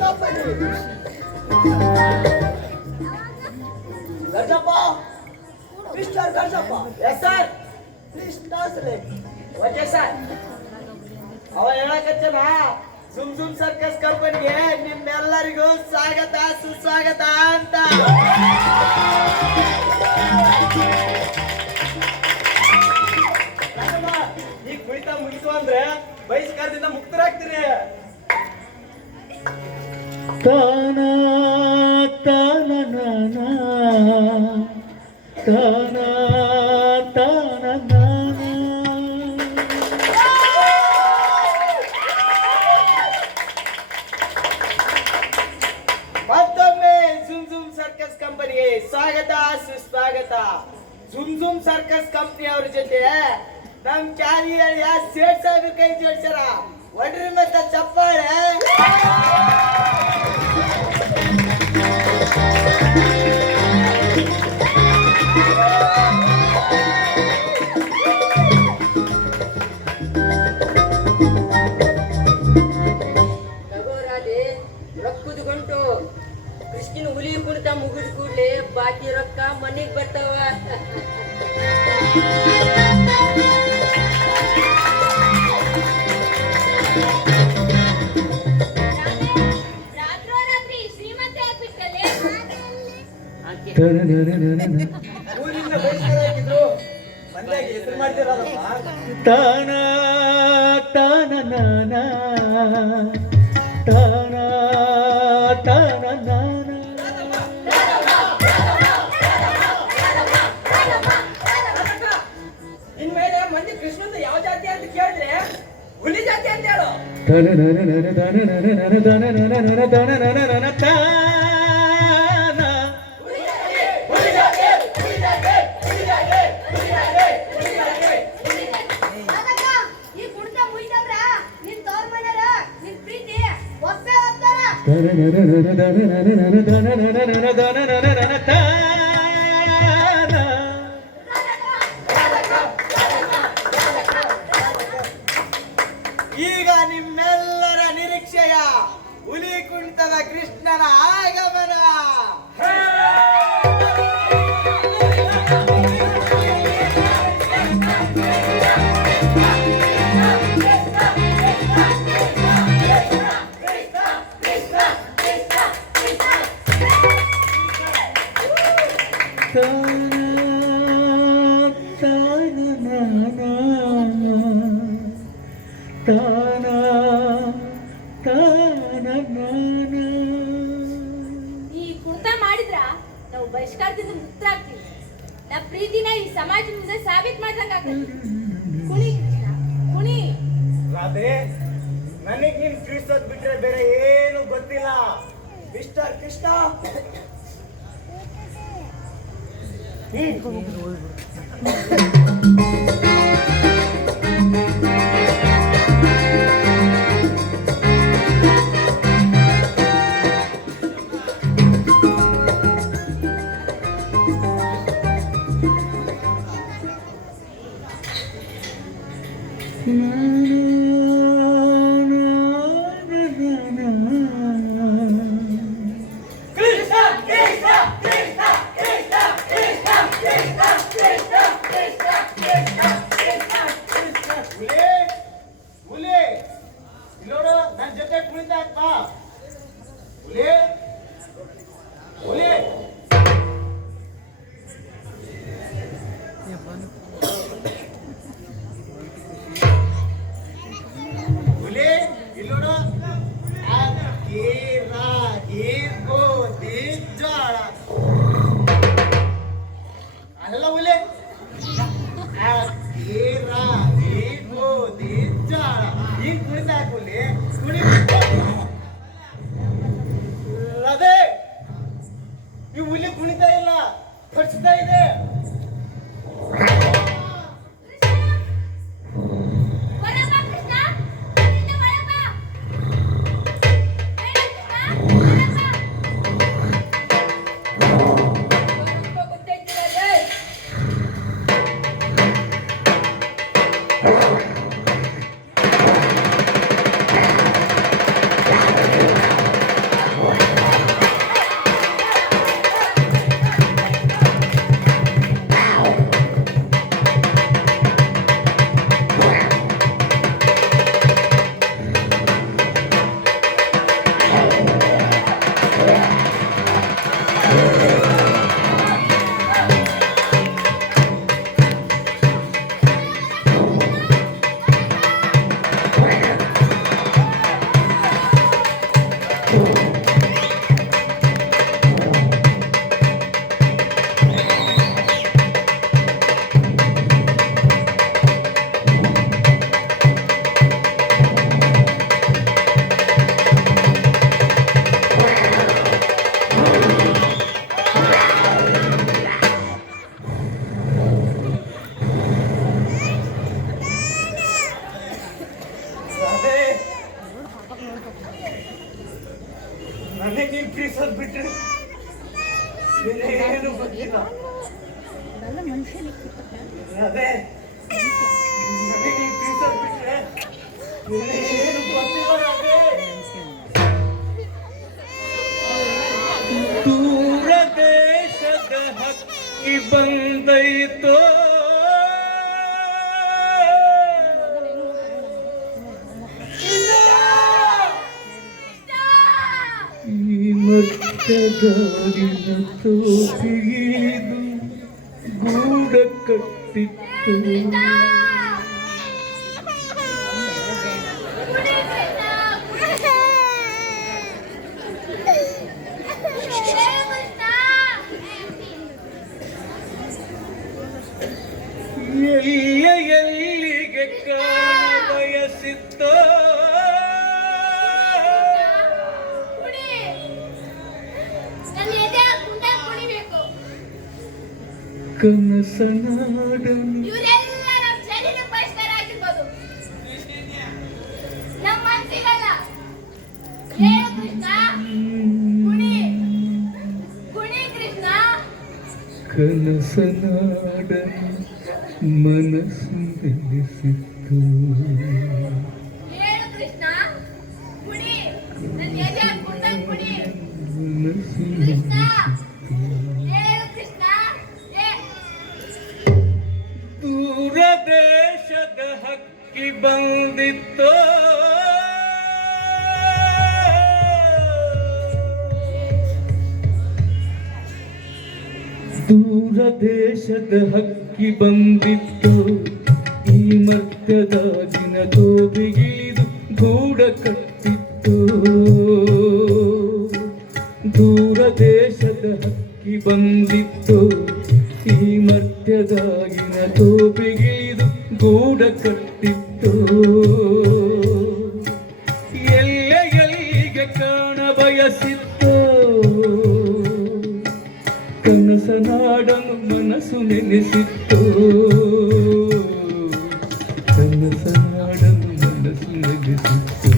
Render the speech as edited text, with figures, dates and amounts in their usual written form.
Company. Garjappa, mister Garjappa. Yes sir. Please translate. Okay sir. ಅವ ಹೇಳಕತ್ತನ ಸುಮ್ ಸರ್ಕಸ್ ಕಂಪನಿಗೆ ನಿಮ್ಮೆಲ್ಲರಿಗೂ ಸ್ವಾಗತ ಸುಸ್ವಾಗತ ಅಂತ. ಈ ಕುಳಿತ ಮುಗಿತು ಅಂದ್ರೆ ಬಹಿಷ್ಕಾರದಿಂದ ಮುಕ್ತರಾಗ್ತೀರಿ. ತಾನ ತಾನ ನಾನ ತಾನ ತಾನ ನಾನ. ಮತ್ತೊಮ್ಮೆ ಜುಮ್ ಸರ್ಕಸ್ ಕಂಪನಿಗೆ ಸ್ವಾಗತ ಸುಸ್ವಾಗತ. ಜುಮ್ ಸರ್ಕಸ್ ಕಂಪನಿ ಅವ್ರ ಜೊತೆ ನಮ್ ಕ್ಯಾರಿಯರ್ ಸೇಟ್ ಸಾಹೇಬ್ರ ಕೈ ಜೋಡ್ಸ್ಯಾರ. ಒಡ್ರಿ ಮತ್ತ ಚಪ್ಪಾಳೆ. ನಗೋರಾಲಿ ರೊಕ್ಕದ ಗಂಟು ಕೃಷ್ಣನ ಹುಲಿ ಕುಣಿತ ಮುಗಿದ ಕೂಡ್ಲೆ ಬಾಕಿ ರೊಕ್ಕ ಮನೆಗ್ ಬರ್ತಾವ. ಊರಿಂದ ಬಹಿಷ್ಕಾರ ಹಾಕಿದ್ರು ಮಂದ್ಯಾಗ ಹೆಸರು ಮಾಡ್ತಿರಲ್ಲಪ್ಪ. ತಾನ ತಾನ ನಾನ ತಾನ ತಾನ ನಾನ. ಇನ್ಮೇಲೆ ಮಂದಿ ಕೃಷ್ಣಂದ ಯಾವ ಜಾತಿ ಅಂತ ಕೇಳಿದ್ರೆ ಹುಲಿ ಜಾತಿ ಅಂತ ಹೇಳು. ತನ ನನ ನನ ತನ ನನ ನನ ತನ ನನ ನನ ತನ ನನ ನನ ತಾನ. ತನ ನನ ನನ ತನ ನನ ನನ ತನ ನನ ನನ ತನ ನನ ನನ ತಾನ. ಈಗ ನಿಮ್ಮೆಲ್ಲರ ನಿರೀಕ್ಷೆಯ ಹುಲಿ ಕುಣಿತದ ಕೃಷ್ಣನ ಆಗಮನ. ತಾನ ತಾನ ನಾನ. ಈ ಕುಣಿತ ಮಾಡಿದ್ರ ನಾವು ಬಹಿಷ್ಕಾರದಿಂದ ಮುಕ್ತರಾಗ್ತೀವಿ. ನಮ್ಮ ಪ್ರೀತಿನ ಈ ಸಮಾಜ ಮುಂದೆ ಸಾಬೀತ್ ಮಾಡ್ದಂಗ ಕುಣಿ ಕುಣಿ. ರಾಧೆ, ನನಗ್ ನಿನ್ ತಿಳಿಸೋದ್ ಬಿಟ್ರೆ ಬೇರೆ ಏನು ಗೊತ್ತಿಲ್ಲ. ಮಿಸ್ಟರ್ ಕೃಷ್ಣ, ನೋಡು ನನ್ನ ಜೊತೆ ಕುಣಿತ ಬಾ. ಹುಲಿ ಹುಲಿ ಹುಲಿ ಇಲ್ಲೋಡು. ಅಕ್ಕಿ ರಾಗಿ ಗೋಧಿ ಜೋಳ ಅಲ್ಲ ಹುಲಿ. ಅಕ್ಕಿ ರಾಗಿ ಗೋಧಿ ಜೋಳ ಈಗ ಕುಣಿತ ಹುಲಿ ಕುಣಿ. ಅದೇ ಈ ಹುಲಿ ಕುಣಿತಾ ಇಲ್ಲ, ಖರ್ಚ್ತಾ ಇದೆ. ನನಗೆ ನೀನು ಪ್ರೀಸೋದು ಬಿಟ್ಟರೆ ಬೇರೆ ಏನು ಗೊತ್ತಿಲ್ಲ. ಅದೇ ನನಗೆ ನೀನು ಪ್ರೀಸೋದು ಬಿಟ್ಟರೆ ಬೇರೆ ಏನು ಗೊತ್ತಿಲ್ಲ. ಅದೇ ದೂರ ದೇಶದ ಹಕ್ಕಿ ಬಂದೈತೋ ಈ ಮಧ್ಯದಾಗಿನ ತೋಪಿಗಿದು ಗೂಡ ಕಟ್ಟಿತ್ತು. ಎಲ್ಲಿಗೆ ಕಾಣ ಬಯಸಿತ್ತೋ ಕನಸನಾಡನು ಕನಸನಾಡನು ಮನಸ್ಸು ಬೆಳೆಸಿತ್ತು. ಮನಸ್ಸು ದೂರ ದೇಶದ ಹಕ್ಕಿ ಬಂದಿತ್ತೋ ದೂರ ದೇಶದ ಹಕ್ಕಿ ಬಂದಿತ್ತು. ಈ ಮರ್ತ್ಯದಾಗಿನ ತೋಬಿಗಿಳಿದು ಗೂಡ ಕಟ್ಟಿತ್ತು. ದೂರ ದೇಶದ ಹಕ್ಕಿ ಬಂದಿತ್ತು. ಈ ಮರ್ತ್ಯದಾಗಿನ ತೋಪಿಗಿಳಿದು ಗೂಡ ಕಟ್ಟಿತ್ತು. ಎಲ್ಲಿಗೆ ಕಾಣ ಬಯಸಿತ್ತು. ಕನಸನಾಡನು ಮನಸ್ಸು ನೆನೆಸಿತ್ತು. ಕನಸನಾಡನು ಮನಸ್ಸು ನೆನೆಸಿತ್ತು.